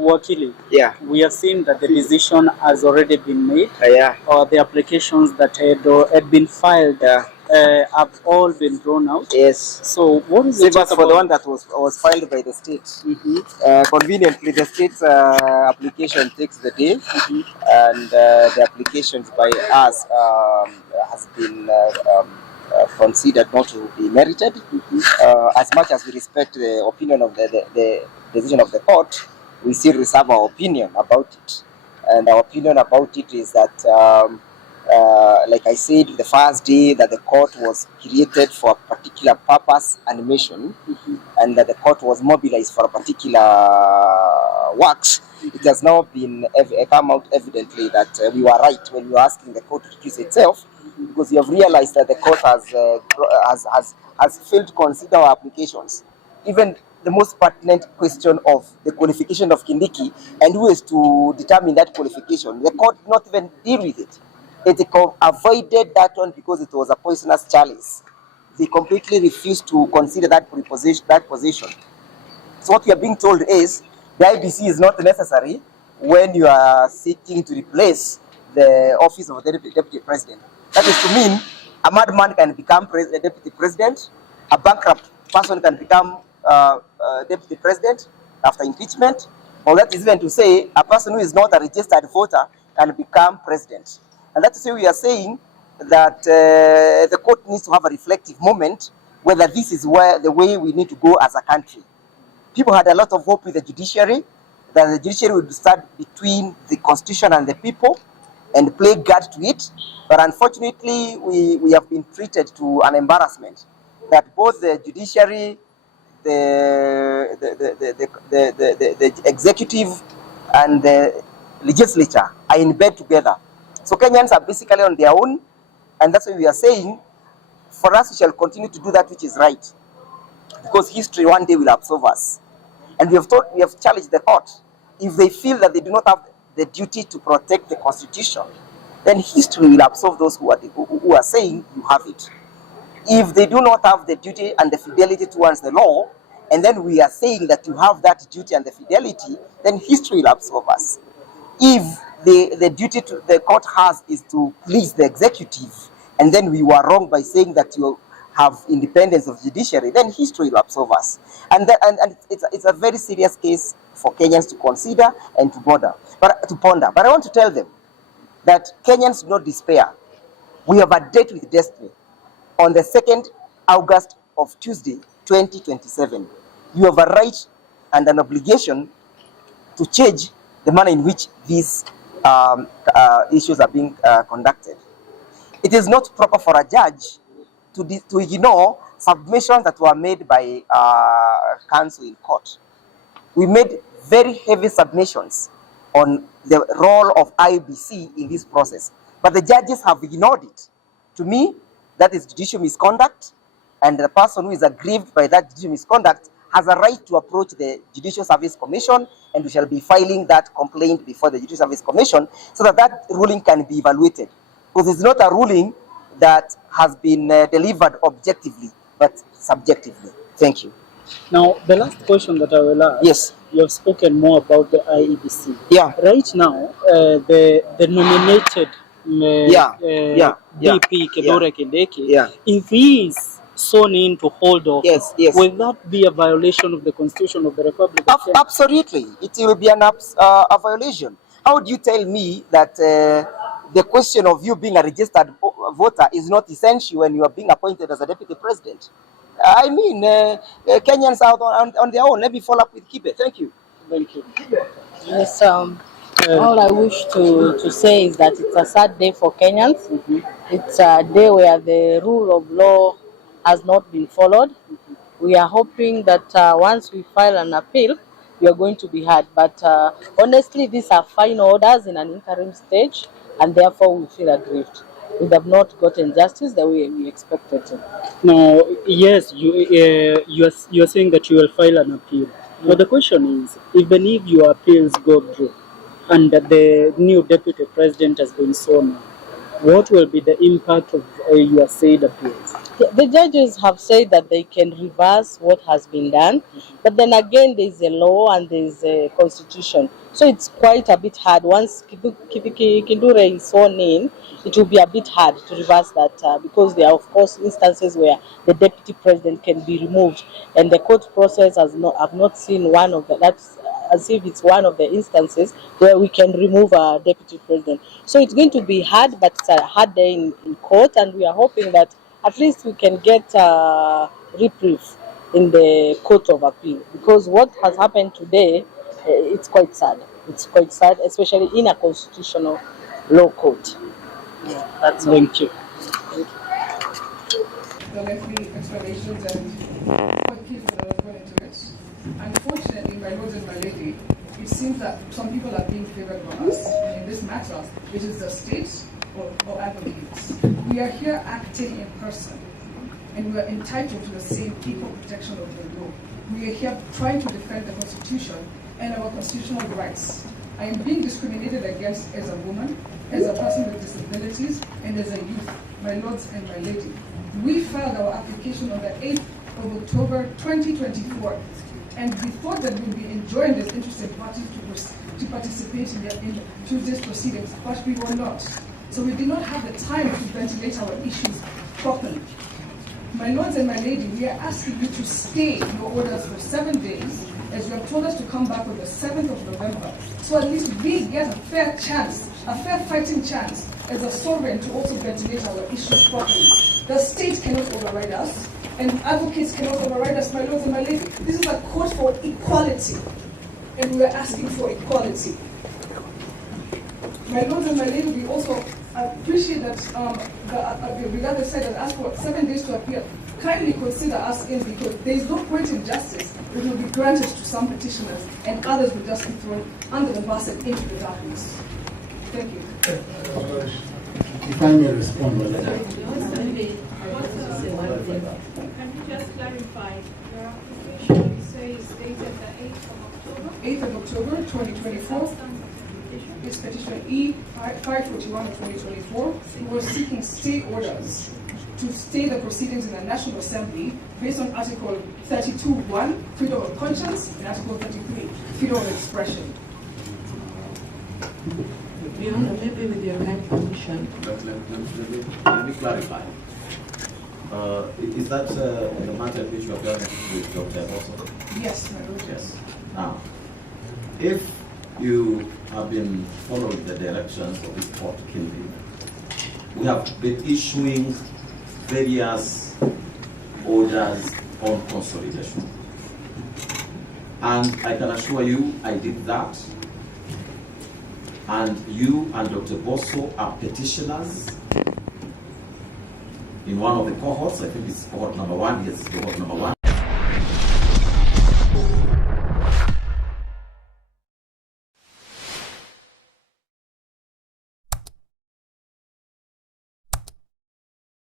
Wakili, yeah, we have seen that the decision has already been made. Yeah. Or the applications that had been filed have all been drawn out. Yes. So what is it was for the one that was filed by the state. Conveniently, the state's application takes the day, and the applications by us has been considered not to be merited. As much as we respect the opinion of the decision of the court, we still reserve our opinion about it. And our opinion about it is that, like I said, the first day that the court was created for a particular purpose and mission, and that the court was mobilized for a particular works, it has now been come out evidently that we were right when we were asking the court to recuse itself, because we have realized that the court has failed to consider our applications. Even the most pertinent question of the qualification of Kindiki and who is to determine that qualification, the court did not even deal with it. It avoided that one because it was a poisonous chalice. They completely refused to consider that position. So what we are being told is the IBC is not necessary when you are seeking to replace the office of the deputy president. That is to mean a madman can become deputy president, a bankrupt person can become deputy president after impeachment, or that is even to say a person who is not a registered voter can become president. And that's why we are saying that the court needs to have a reflective moment whether this is the way we need to go as a country. People had a lot of hope with the judiciary, that the judiciary would stand between the constitution and the people and play guard to it. But unfortunately, we have been treated to an embarrassment that both the judiciary, the executive, and the legislature are in bed together. So Kenyans are basically on their own, and that's why we are saying, for us, we shall continue to do that which is right, because history one day will absolve us. And we have challenged the court. If they feel that they do not have the duty to protect the constitution, then history will absolve those who are saying you have it. If they do not have the duty and the fidelity towards the law, and then we are saying that you have that duty and the fidelity, then history will absolve us. If the duty to the court has is to please the executive, and then we were wrong by saying that you have independence of judiciary, then history will absolve us. And it's a very serious case for Kenyans to consider and to ponder. But I want to tell them that Kenyans do not despair. We have a date with destiny on the 2nd August of Tuesday, 2027. You have a right and an obligation to change the manner in which these issues are being conducted. It is not proper for a judge to ignore submissions that were made by counsel in court. We made very heavy submissions on the role of IBC in this process, but the judges have ignored it. To me, that is judicial misconduct, and the person who is aggrieved by that judicial misconduct has a right to approach the Judicial Service Commission, and we shall be filing that complaint before the Judicial Service Commission so that ruling can be evaluated. Because it's not a ruling that has been delivered objectively, but subjectively. Thank you. Now, the last question that I will ask. Yes. You have spoken more about the IEBC. Yeah. Right now, the nominated DP Kedore Kindiki, if he is sworn in to hold office, will that be a violation of the Constitution of the Republic of Kenya? Absolutely. It will be a violation. How do you tell me that the question of you being a registered voter is not essential when you are being appointed as a deputy president? I mean, Kenyans are on their own. Let me follow up with Kibe. Thank you. Thank you. Yes, all I wish to say is that it's a sad day for Kenyans. It's a day where the rule of law has not been followed. We are hoping that once we file an appeal, we are going to be heard. But honestly, these are final orders in an interim stage, and therefore we feel aggrieved. We have not gotten justice the way we expected to. No, yes, you are saying that you will file an appeal. But the question is, even if your appeals go through and that the new deputy president has been sworn in, what will be the impact of your said appeals? The judges have said that they can reverse what has been done, but then again, there's a law and there's a constitution, so it's quite a bit hard. Once Kindure is sworn in, it will be a bit hard to reverse that because there are, of course, instances where the deputy president can be removed, and the court process has not. I've not seen one of the that's as if it's one of the instances where we can remove a deputy president. So it's going to be hard, but it's a hard day in court, and we are hoping that at least we can get reprieve in the court of appeal, because what has happened today, it's quite sad. It's quite sad, especially in a constitutional law court. Yeah, that's all. Thank you. The lengthy explanations and what keys that are going into it. Unfortunately, my lords and my lady, it seems that some people are being favored by us, and in this matter, it is the state or advocates. We are here acting in person, and we are entitled to the same equal protection of the law. We are here trying to defend the Constitution and our constitutional rights. I am being discriminated against as a woman, as a person with disabilities, and as a youth, my lords and my lady. We filed our application on the 8th of October 2024, and we thought that we'd be enjoying this interested parties to participate in Tuesday's proceedings, but we were not. So we did not have the time to ventilate our issues properly. My lords and my lady, we are asking you to stay your orders for 7 days, as you have told us to come back on the 7th of November, so at least we get a fair chance, a fair fighting chance, as a sovereign to also ventilate our issues properly. The state cannot override us, and advocates cannot override us, my lords and my lady. This is a court for equality, and we are asking for equality. My lords and my lady, we also appreciate that the other side has asked for 7 days to appear. Kindly consider us in, because there is no point in justice that will be granted to some petitioners and others will just be thrown under the bus and into the darkness. Thank you. If I may respond, Can you just clarify your application? You say it's dated the 8th of October? 8th of October 2024. It's petition E541 of 2024. We're seeking stay orders to stay the proceedings in the National Assembly based on Article 32(1), freedom of conscience, and Article 33, freedom of expression. Your Honor, maybe with your kind permission. Let me clarify. Is that the matter which you have done with Dr. also? Yes, my lord. Yes. Now, if you have been following the directions of this court killing, we have been issuing various orders on consolidation. And I can assure you, I did that. And you and Dr. Bosso are petitioners in one of the cohorts. I think it's cohort number 1. Yes, it's cohort number 1.